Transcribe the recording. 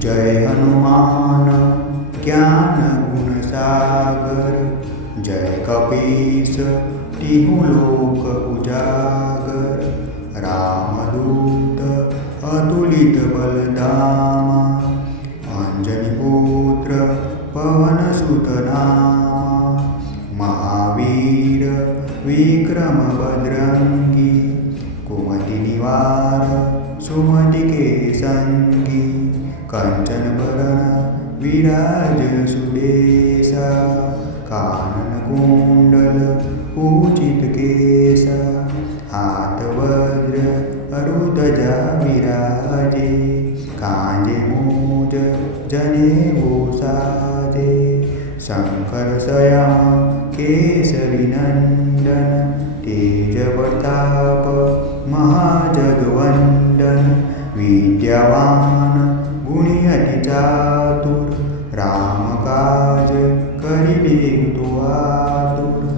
जय हनुमान ज्ञान गुण सागर। जय कपीस तिहु लोक उजागर। रामदूत अतुलित बलधामा। अंजनी पुत्र पवन सुत नामा। महावीर विक्रम बजरंगी। कुमति निवार सुमति के संगी। कंचन बरण विराज सुबेसा। कानन कुंडल पूजित केसा। हाथ वज्र अरुध्वजा विराजे। कांधे मूज जनेऊ साजे। शंकर स्वयं केसरी नंदन। तेज प्रताप महाजगवंदन। विद्यावान गुणी अति चातुर। राम काज करिबे तुआ।